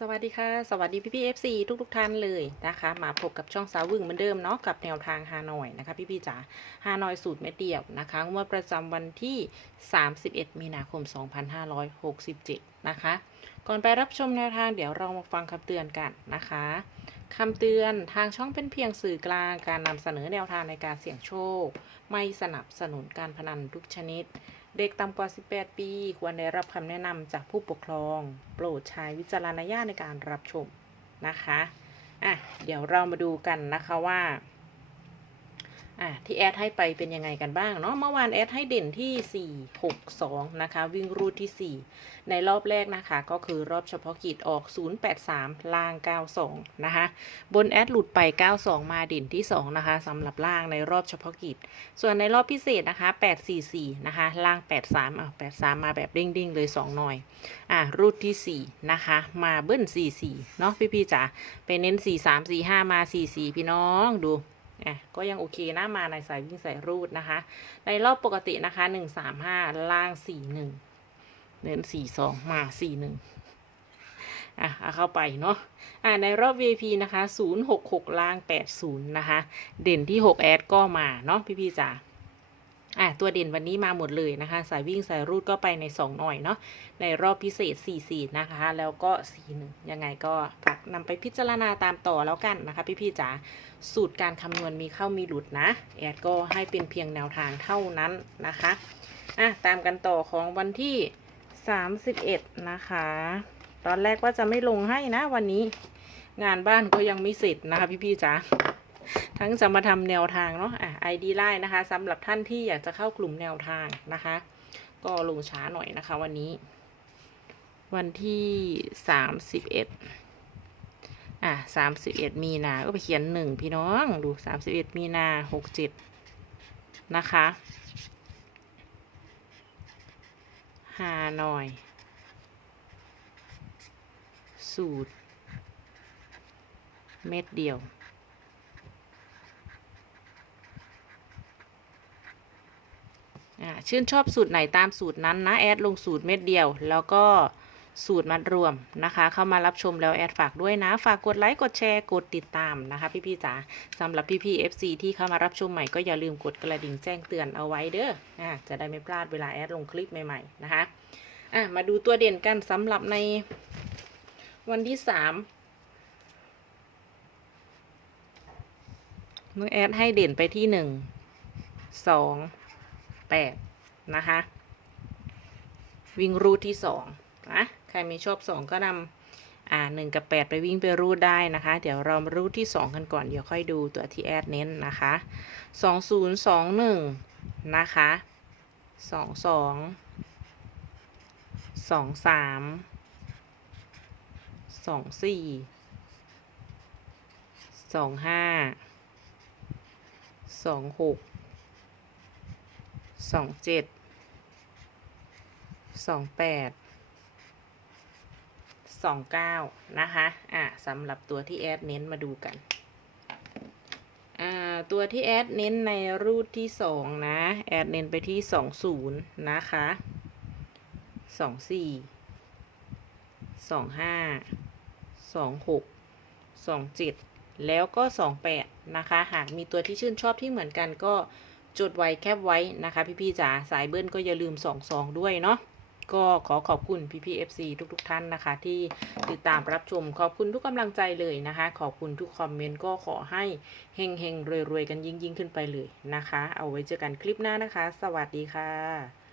สวัสดีค่ะ สวัสดีพี่พี่เอฟซีทุกทุกๆท่านเลยนะคะ มาพบกับช่องสาววึงเหมือนเดิมเนาะกับแนวทางฮานอยนะคะ พี่พี่จ๋าฮานอยสูตรเม็ดเดียวนะคะงวดประจำวันที่ 31 มีนาคม 2567 นะคะ ก่อนไปรับชมแนวทางเดี๋ยวเรามาฟังคำเตือนกันนะคะคำเตือนทางช่องเป็นเพียงสื่อกลางการนำเสนอแนวทางในการเสี่ยงโชค ไม่สนับสนุนการพนันทุกชนิด เด็กต่ำกว่า 18 ปี ควรได้รับคำแนะนำจากผู้ปกครอง โปรดใช้วิจารณญาณในการรับชมนะคะ อะ เดี๋ยวเรามาดูกันนะคะว่า อะที่แอดให้ไปเป็นยังไงกันบ้างเนาะเมื่อวานแอดให้เด่นที่ 4 6 2 นะคะ วิ่งรูดที่ 4 ในรอบแรกนะคะ ก็คือรอบเฉพาะกิจออก 083 ล่าง 92 นะคะ บนแอดหลุดไป 92 มาเด่นที่ 2 นะคะสำหรับล่างในรอบเฉพาะกิจ ส่วนในรอบพิเศษนะคะ 844 นะคะ ล่าง 83อะ83 มาแบบเด้งๆ เลย 2 หน่อย อะรูดที่ 4 นะคะ มาเบิ้ล44 เนาะพี่ๆจ๋าไปเน้น 43 45 มา 44 พี่น้องดู อะก็ยังโอเคนะมาในสายวิ่งสายรูดนะคะ ในรอบปกตินะคะหนึ่งสามห้าล่างสี่หนึ่งเน้น42มาสี่หนึ่งอะเอาเข้าไปเนาะอะในรอบ VIP นะคะ 066ล่าง 80 นะคะ เด่นที่ 6 แอดก็มาเนาะพี่ๆจ๋า อะตัวเด่นวันนี้มาหมดเลยนะคะ สายวิ่งสายรูดก็ไปใน 2 หน่อยเนาะในรอบพิเศษ 44 นะคะ แล้วก็ 41 ยังไงก็ฝากนำไปพิจารณาตามต่อแล้วกันนะคะ พี่ๆจ๋าสูตรการคำนวณมีเข้ามีหลุดนะ แอดก็ให้เป็นเพียงแนวทางเท่านั้นนะคะอะตามกันต่อของวันที่ 31 นะคะ ตอนแรกว่าจะไม่ลงให้นะวันนี้งานบ้านก็ยังไม่เสร็จนะคะพี่ๆจ๋า ทั้งจะมาทำแนวทางเนาะอะ ID ไลน์นะคะสำหรับท่านที่อยากจะเข้ากลุ่มแนวทางนะคะ ก็ลงช้าหน่อยนะคะ วันนี้ วันที่31อะ31มีนา ก็ไปเขียนหนึ่งพี่น้อง ดู31มีนา67นะคะหาหน่อย สูตร เม็ดเดียว อ่า ชื่นชอบสูตรไหนตามสูตรนั้นนะ แอดลงสูตรเม็ดเดียว แล้วก็สูตรมัดรวมนะคะ เข้ามารับชมแล้วแอดฝากด้วยนะ ฝากกดไลค์ กดแชร์ กดติดตามนะคะ พี่ๆจ๋าสำหรับพี่ๆ FC ที่เข้ามารับชมใหม่ก็อย่าลืมกดกระดิ่งแจ้งเตือนเอาไว้เด้ออ่าจะได้ไม่พลาดเวลาแอดลงคลิปใหม่ๆนะคะอะมาดูตัวเด่นกันสำหรับในวันที่สามเมื่อแอดให้เด่นไปที่หนึ่งสอง แปดนะคะ วิ่งรูทที่สองนะใครไม่ชอบสองก็นำอ่าหนึ่งกับแปดไปวิ่งไปรูดได้นะคะ เดี๋ยวเรามารูทที่สองกันก่อนเดี๋ยวค่อยดูตัวที่แอดเน้นนะคะสองศูนย์สองหนึ่งนะคะสองสองสองสามสองสี่สองห้าสองหก สองเจ็ดสองแปดสองเก้านะคะอะสำหรับตัวที่แอดเน้นมาดูกันอ่าตัวที่แอดเน้นในรูทที่สองนะ แอดเน้นไปที่สองศูนย์นะคะสองสี่สองห้าสองหกสองเจ็ดแล้วก็สองแปดนะคะ หากมีตัวที่ชื่นชอบที่เหมือนกันก็ จดไว้แคบไว้นะคะ พี่ๆจ๋าสายเบิ้ลก็อย่าลืมสองสองด้วยเนาะก็ขอขอบคุณพี่ๆ FC ทุกๆ ท่านนะคะ ที่ติดตามรับชมขอบคุณทุกกำลังใจเลยนะคะ ขอบคุณทุกคอมเมนต์ก็ขอให้เฮงเฮงรวยๆ กันยิ่งๆ ขึ้นไปเลยนะคะ เอาไว้เจอกันคลิปหน้านะคะ สวัสดีค่ะ